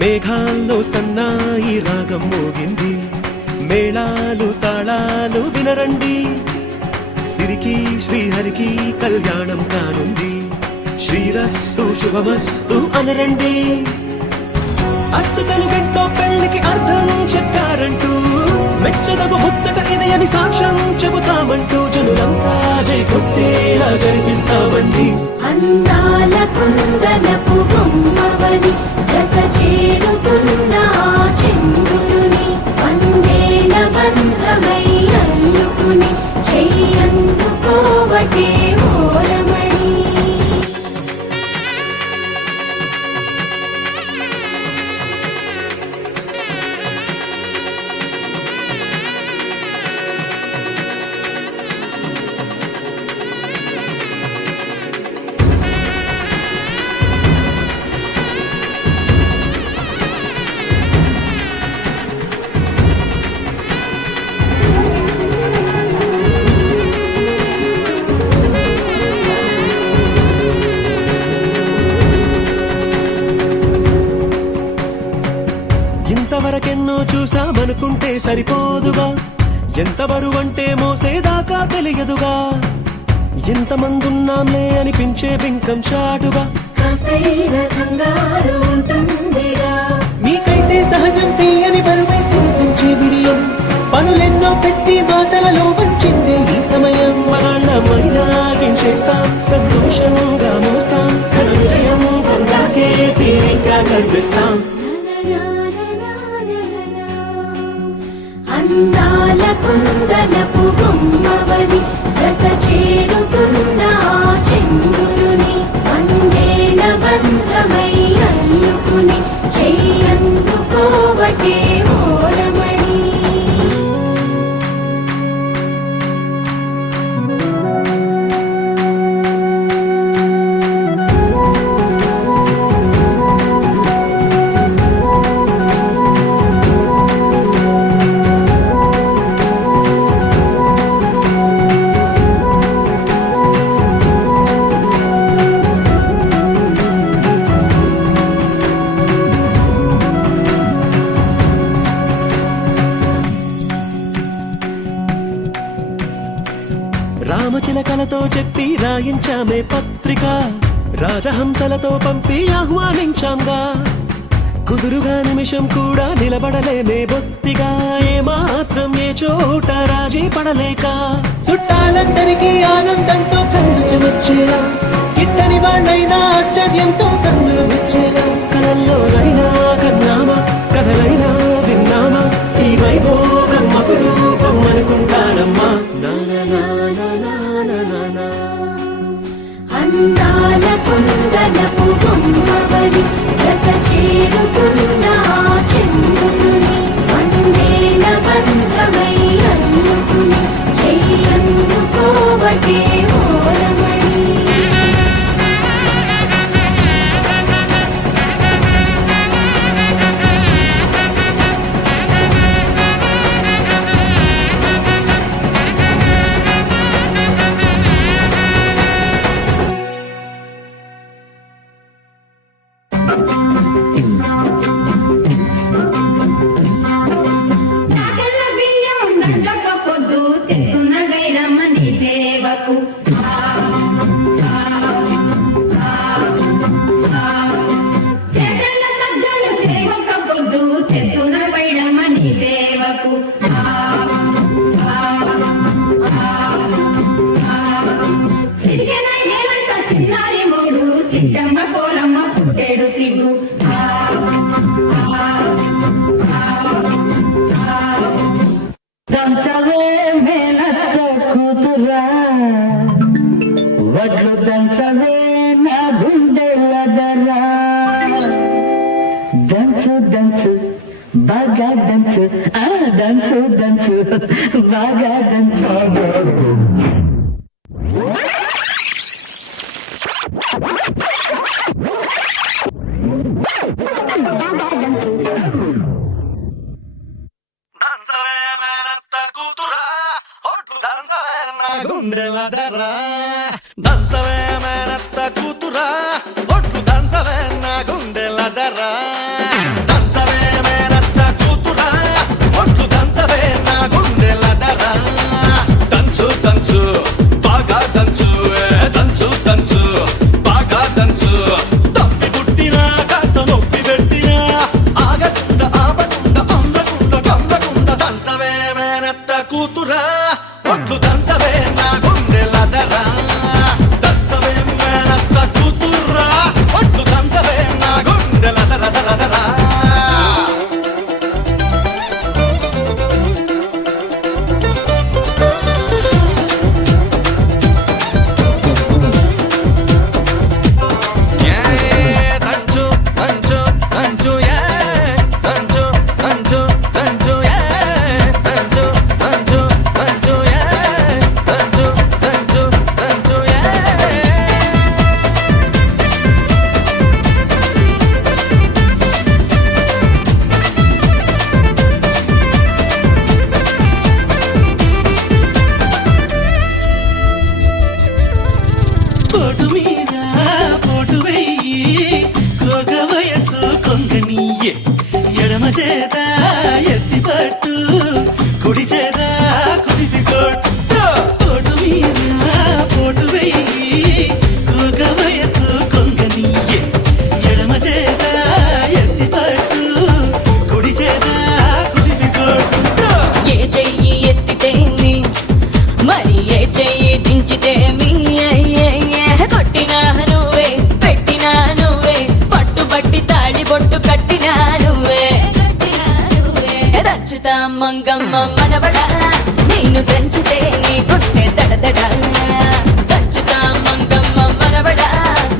మేఘాల్లో సన్నాయి రాగం మోగింది, మేళాలు తాళాలు వినరండి, సిరికి శ్రీహరికి కళ్యాణం కానుంది, శ్రీరస్తు శుభమస్తు అనరండి. అచ్చతలు గంటో పెళ్లికి అర్థం చెప్పారంటూ, మెచ్చదగు ముచ్చట ఇది అని సాక్ష్యం చెబుతామంటూ, జనులంతా జై కొట్టేలా జరిపిస్తామండి. అందాల కుందనపు బొమ్మవని జత చేరుతున్న చంద్రుని, వందేళ్ల బంధమై అల్లుకుని చెయ్యందుకోవటే ఓరమణి. ఇంతవరకెన్నో చూసామనుకుంటే సరిపోదుగా, ఎంత బరువంటే మోసేదాకా తెలియదుగా, ఎంతమందున్నాంలే అనిపించే బింకం చాటుగా, కాస్తైన కంగారు ఉంటుందిగా. మీకైతే సహజం తీయని బరువై సిరిసించే బిడియం, పనులెన్నో పెట్టి మాటలలో వంచిందే ఈ సమయం. మనాళ్ళమైనా గించేస్తాం, సంతోషంగా మోస్తాం, ఘన విజయం పొందాకే తీరిగ్గా కనిపిస్తాం. అందాల కుందనపు బొమ్మవని జత చేరుతున్న చంద్రుని, వందేళ్ల బంధమై అల్లుకుని చెయ్యందుకోవటే ఓరమణి. రామచిలకలతో చెప్పి రాయించామే పత్రిక, రాజహంసలతో పంపి ఆహ్వానించాంగా, కుదురుగా నిమిషం కూడా నిలబడలేమే బొత్తిగా, ఏమాత్రం ఏ చోట రాజీ పడలేక, చుట్టాలందరికీ ఆనందంతో కళ్ళు చెమర్చేలా, గిట్టని వాళ్ళైనా ఆశ్చర్యంతో కన్నులు వచ్చేలా, కలల్లోనైనా కన్నామా, కథలైనా విన్నామా, ఈ వైభోగం అపురూపం అనుకుంటానమ్మా. అందాల కుందనపు బొమ్మవని జత చేరుతున్న చంద్రుని, వందేళ్ల బంధమై అల్లుకుని చెయ్యందుకోవటే ఓరమణి. సిద్ధమ్మ కోలమ్మ పుట్టేడు సిగ్గు దంచవే మేనత్త కూతురా, వడ్లు దంచవే నా గుండెలదరా, దంచు దంచు బాగా దంచు, దంచు దంచు బాగా దంచు. బాగా దంచు దంచవే మేనత్త కూతురా ఒట్లు దంచవే నా గుండెల దర్రా దంచవే మేనత్త కూతురా ఒట్లు దంచవే నా గుండెల దర్రా దంచు దంచు బాగా దంచు దంచు దంచు బాగా దంచు తప్పి పుట్టినా కాస్త నొప్పి పెట్టినా ఆగకుండా ఆపకుండా అందకుండా కందకుండా దంచవే మేనత్త కూతురా ఒట్లు దంచవే నా గుండెల దర్రా దంచవే మేనత్త కూతురా ఒట్లు దంచవే నా గుండెల దర్రా దర్రా దర్రా పోటు మీద పోటు వెయ్యి కోక వయసు కొంగనీయే ఎడమ చేత ఎత్తి పట్టు కుడి చేత కుడిపి కొట్టు పోటు మీద పోటు వెయ్యి కోక వయసు కొంగనీయే ఎడమ చేత ఎత్తి పట్టు కుడి చేత కుడిపి కొట్టు ఏ చెయ్యి ఎత్తితేమి మరి ఏ చెయ్యి దించితేమి కొట్టినా నువ్వే పెట్టినా నువ్వే పట్టుబట్టి తాడి బొట్టు కట్టినా నువ్వే దంచుతా మంగమ్మ మనవడా నేను దంచితే నీ గుండె దడదడా దంచుతా మంగమ్మ మనవడా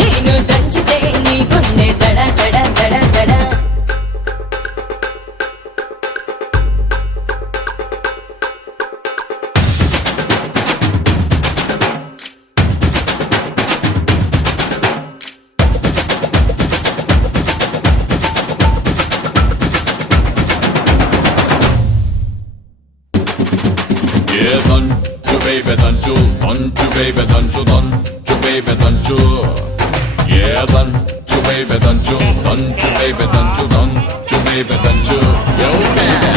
నేను దంచితే నీ గుండె దడ దడ దడ దడ Yeah, danchu baby danchu, danchu baby danchu, danchu baby danchu. Yeah, danchu baby danchu, danchu baby danchu, danchu baby danchu. Yo baby.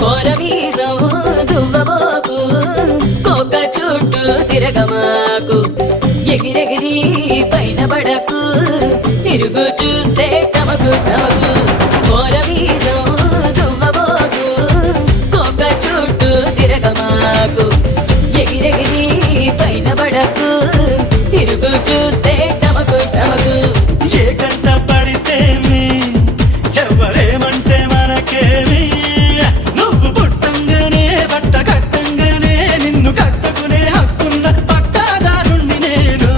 కోరవీజం దువ్వబోకు కోక చుట్టూ తిరగమాకు ఎగిరెగిరి పైన పడకు తిరుగు చూస్తే టమకు టమకు కోరవీజం దువ్వబోకు కోక చుట్టూ తిరగమాకు ఎగిరెగిరి పైన పడకు తిరుగు చూస్తే టమకు టమకు ఏ కంట పడితేమి ఎవరేమంటే మనకేమి నువ్వు పుట్టంగానే బట్ట కట్టంగానే నిన్ను కట్టుకునే హక్కున్న పట్టాదారుణ్ణి నేను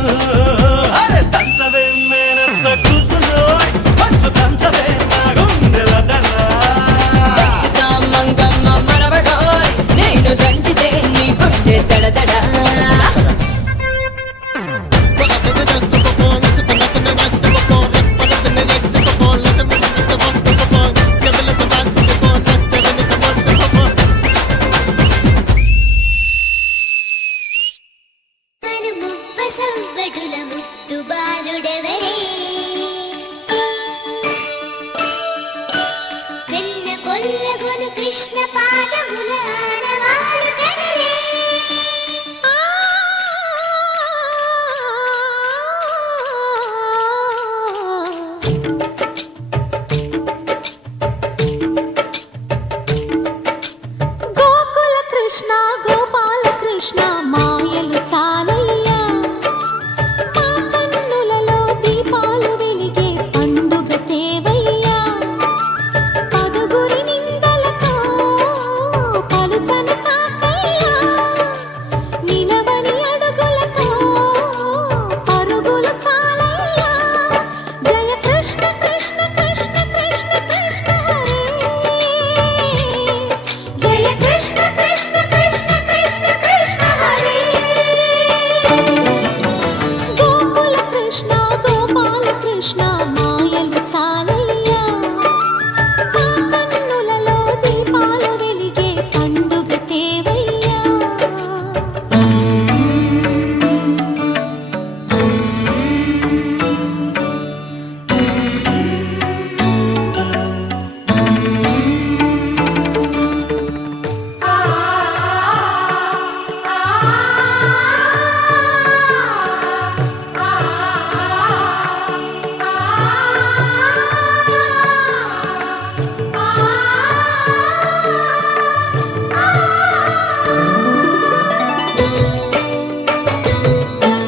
అరే దంచవే మేనత్త కూతురు పట్టు దంచవే నా గుండెల దర్రా దంచుతా మంగమ్మ మనవడోయ్ నేను దంచితే నీ గుండె దడదడా సవ్వడుల ముత్తు బాలుడెవరే వెన్న కొల్లగొను కృష్ణ పాద